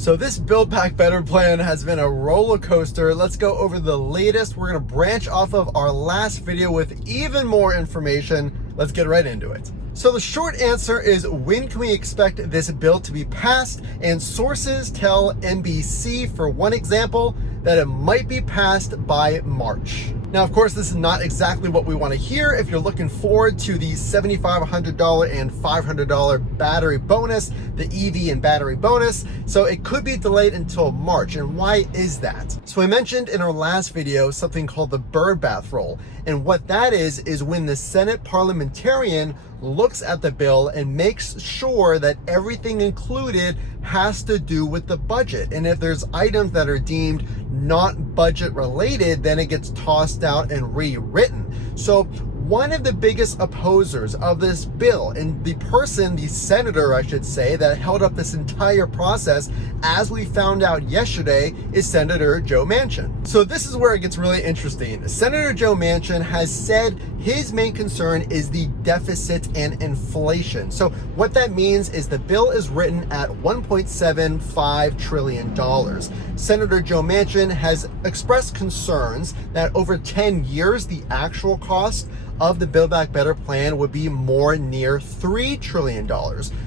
So this Build Back Better plan has been a roller coaster. Let's go over the latest. We're gonna branch off of our last video with even more information. Let's get right into it. So the short answer is, when can we expect this bill to be passed? And sources tell NBC, for one example, that it might be passed by March. Now, of course, this is not exactly what we want to hear if you're looking forward to the $7,500 and $500 battery bonus, the EV and battery bonus. So it could be delayed until March. And why is that? So I mentioned in our last video something called the birdbath rule. And what that is when the Senate parliamentarian looks at the bill and makes sure that everything included has to do with the budget. And if there's items that are deemed not budget related, then it gets tossed out and rewritten. So one of the biggest opposers of this bill, and the senator, I should say, that held up this entire process, as we found out yesterday, is Senator Joe Manchin. So this is where it gets really interesting. Senator Joe Manchin has said his main concern is the deficit and inflation. So what that means is the bill is written at $1.75 trillion. Senator Joe Manchin has expressed concerns that over 10 years, the actual cost of the Build Back Better plan would be more near $3 trillion.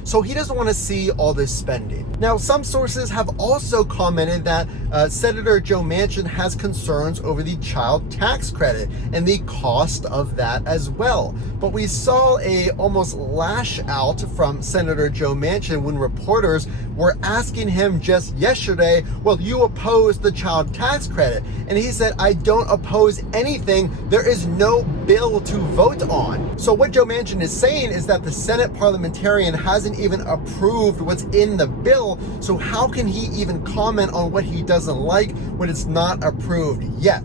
So he doesn't want to see all this spending. Now, some sources have also commented that Senator Joe Manchin has concerns over the child tax credit and the cost of that as well. But we saw a almost lash out from Senator Joe Manchin when reporters were asking him just yesterday, well, you oppose the child tax credit. And he said, I don't oppose anything. There is no bill to vote on. So what Joe Manchin is saying is that the Senate parliamentarian hasn't even approved what's in the bill. So how can he even comment on what he doesn't like when it's not approved yet?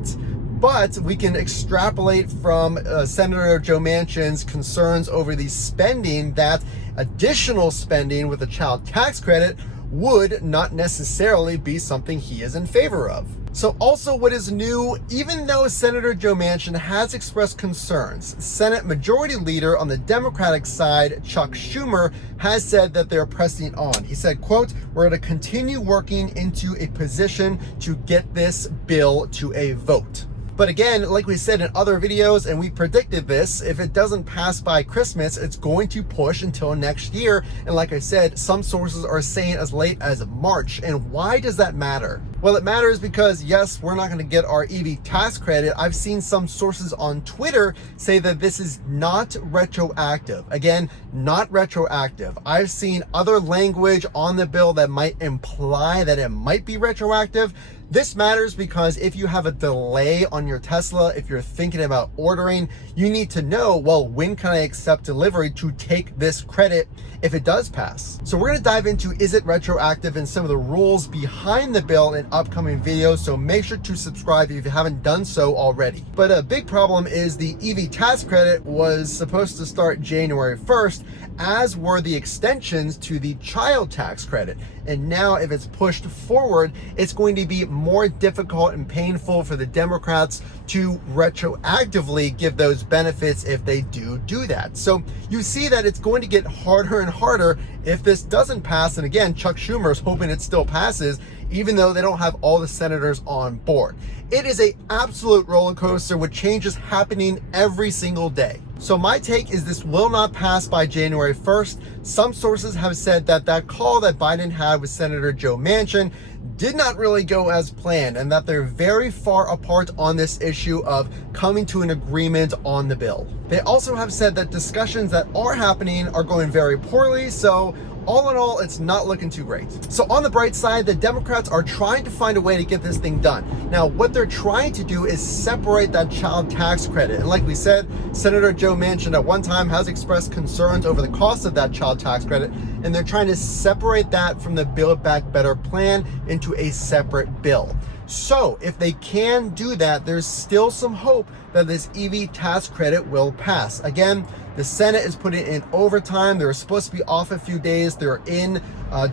But we can extrapolate from Senator Joe Manchin's concerns over the spending that additional spending with the child tax credit would not necessarily be something he is in favor of. So also what is new, even though Senator Joe Manchin has expressed concerns, Senate Majority Leader on the Democratic side, Chuck Schumer, has said that they're pressing on. He said, quote, we're going to continue working into a position to get this bill to a vote. But again, like we said in other videos, and we predicted this, if it doesn't pass by Christmas, it's going to push until next year. And like I said, some sources are saying as late as March. And why does that matter? Well, it matters because, yes, we're not going to get our EV tax credit. I've seen some sources on Twitter say that this is not retroactive. Again, not retroactive. I've seen other language on the bill that might imply that it might be retroactive. This matters because if you have a delay on your Tesla, if you're thinking about ordering, you need to know, well, when can I accept delivery to take this credit if it does pass? So we're going to dive into, is it retroactive, and some of the rules behind the bill in upcoming videos. So make sure to subscribe if you haven't done so already. But a big problem is the EV tax credit was supposed to start January 1st, as were the extensions to the child tax credit. And now if it's pushed forward, it's going to be more difficult and painful for the Democrats to retroactively give those benefits if they do that. So you see that it's going to get harder and harder if this doesn't pass. And again, Chuck Schumer is hoping it still passes, even though they don't have all the senators on board. It is an absolute roller coaster with changes happening every single day. So my take is this will not pass by January 1st. Some sources have said that that call that Biden had with Senator Joe Manchin did not really go as planned, and that they're very far apart on this issue of coming to an agreement on the bill. They also have said that discussions that are happening are going very poorly. So all in all, it's not looking too great. So on the bright side, the Democrats are trying to find a way to get this thing done. Now, what they're trying to do is separate that child tax credit. And like we said, Senator Joe Manchin at one time has expressed concerns over the cost of that child tax credit, and they're trying to separate that from the Build Back Better plan into a separate bill. So if they can do that, there's still some hope that this EV tax credit will pass. Again, the Senate is putting in overtime. They're supposed to be off a few days. They're in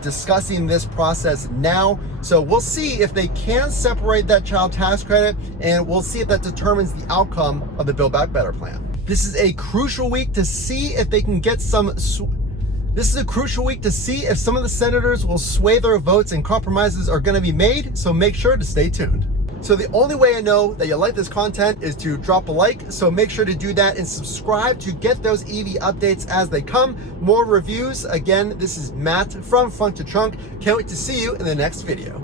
discussing this process now. So we'll see if they can separate that child tax credit, and we'll see if that determines the outcome of the Build Back Better plan. This is a crucial week to see if they can get some This is a crucial week to see if some of the senators will sway their votes and compromises are going to be made, so make sure to stay tuned. So the only way I know that you like this content is to drop a like, so make sure to do that and subscribe to get those EV updates as they come. More reviews. Again, this is Matt from Front to Trunk. Can't wait to see you in the next video.